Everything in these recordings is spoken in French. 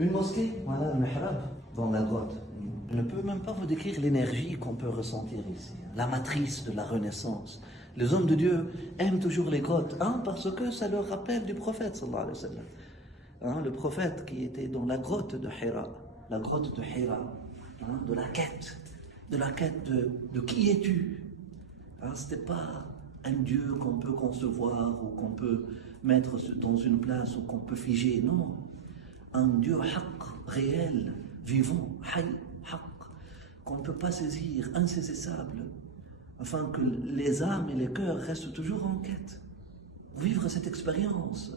Une mosquée, voilà, le mihrab, dans la grotte. Je ne peux même pas vous décrire l'énergie qu'on peut ressentir ici, la matrice de la Renaissance. Les hommes de Dieu aiment toujours les grottes, parce que ça leur rappelle du prophète, sallallahu alayhi wa sallam. Le prophète qui était dans la grotte de Hira, de la quête de qui es-tu. Ce n'était pas un Dieu qu'on peut concevoir ou qu'on peut mettre dans une place ou qu'on peut figer, non. Un Dieu haqq, réel, vivant, hay, haqq, qu'on ne peut pas saisir, insaisissable, afin que les âmes et les cœurs restent toujours en quête. Vivre cette expérience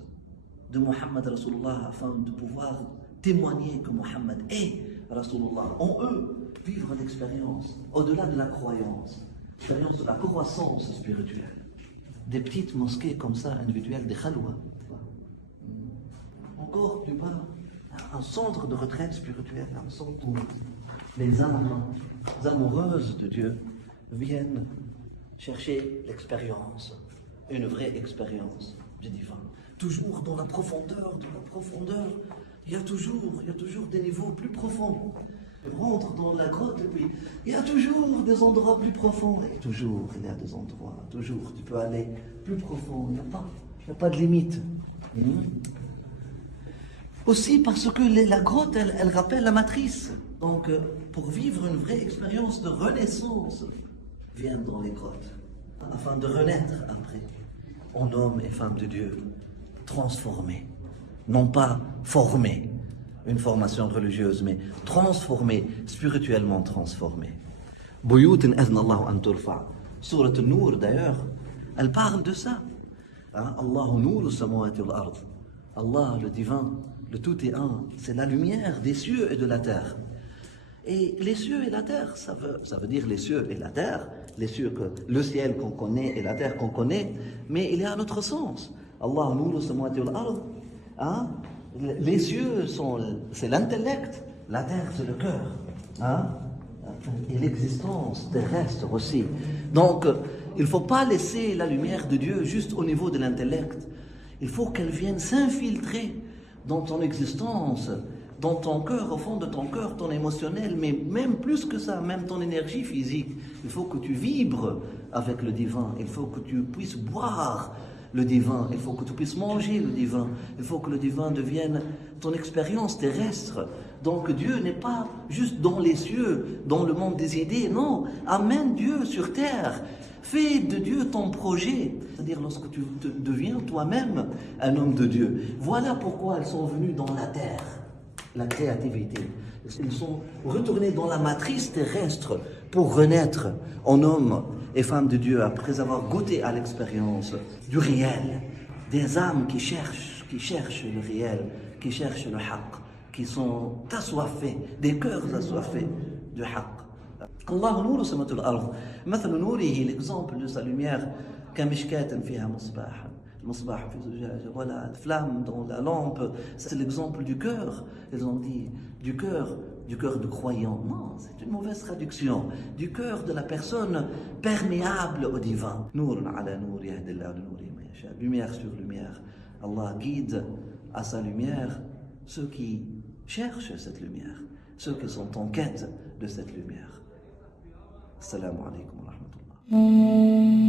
de Muhammad Rasulullah afin de pouvoir témoigner que Muhammad est Rasulullah. En eux, vivre l'expérience au-delà de la croyance, l'expérience de la croissance spirituelle. Des petites mosquées comme ça, individuelles, des khalwa. Encore plus bas, un centre de retraite spirituelle, un centre où les âmes amoureuses de Dieu viennent chercher l'expérience, une vraie expérience du divin. Toujours dans la profondeur, il y a toujours des niveaux plus profonds. On rentre dans la grotte et puis il y a toujours des endroits plus profonds. Et toujours, il y a des endroits, toujours, tu peux aller plus profond, il n'y a pas de limite. Aussi parce que la grotte, elle rappelle la matrice. Donc, pour vivre une vraie expérience de renaissance, viens dans les grottes, afin de renaître après, en hommes et femmes de Dieu, transformés, non pas formés, une formation religieuse, mais transformés, spirituellement transformés. Buyut azna Allah an turfa. Sourate An-Nur d'ailleurs, elle parle de ça. Allahu nuru samawati wal ard. Allah, le divin, le tout est un, c'est la lumière des cieux et de la terre. Et les cieux et la terre, ça veut dire les cieux et la terre, le ciel qu'on connaît et la terre qu'on connaît, mais il y a un autre sens. Allah nuru samawati wal ard. Les cieux c'est l'intellect, la terre c'est le cœur, et l'existence terrestre aussi. Donc il ne faut pas laisser la lumière de Dieu juste au niveau de l'intellect. Il faut qu'elle vienne s'infiltrer dans ton existence, dans ton cœur, au fond de ton cœur, ton émotionnel, mais même plus que ça, même ton énergie physique. Il faut que tu vibres avec le divin, il faut que tu puisses boire le divin, il faut que tu puisses manger le divin, il faut que le divin devienne ton expérience terrestre. Donc Dieu n'est pas juste dans les cieux, dans le monde des idées, non, amène Dieu sur terre. Fais de Dieu ton projet, c'est-à-dire lorsque tu deviens toi-même un homme de Dieu. Voilà pourquoi elles sont venues dans la terre, la créativité. Ils sont retournés dans la matrice terrestre pour renaître en hommes et femmes de Dieu après avoir goûté à l'expérience du réel, des âmes qui cherchent le réel, qui cherchent le haqq, qui sont assoiffés, des cœurs assoiffés du haqq. Allah nour samatul ard. مثل نوره, l'exemple de sa lumière, كمشكاة فيها مصباح. المصباح في زجاجة. Voilà, la flamme dans la lampe, c'est l'exemple du cœur. Ils ont dit du cœur de croyant. Non, c'est une mauvaise traduction. Du cœur de la personne perméable au divin. Nour ala nour yahdillahu li nourihi man yasha. Lumière sur lumière. Allah guide à sa lumière ceux qui cherchent cette lumière, ceux qui sont en quête de cette lumière. Assalamu alaikum wa rahmatullah.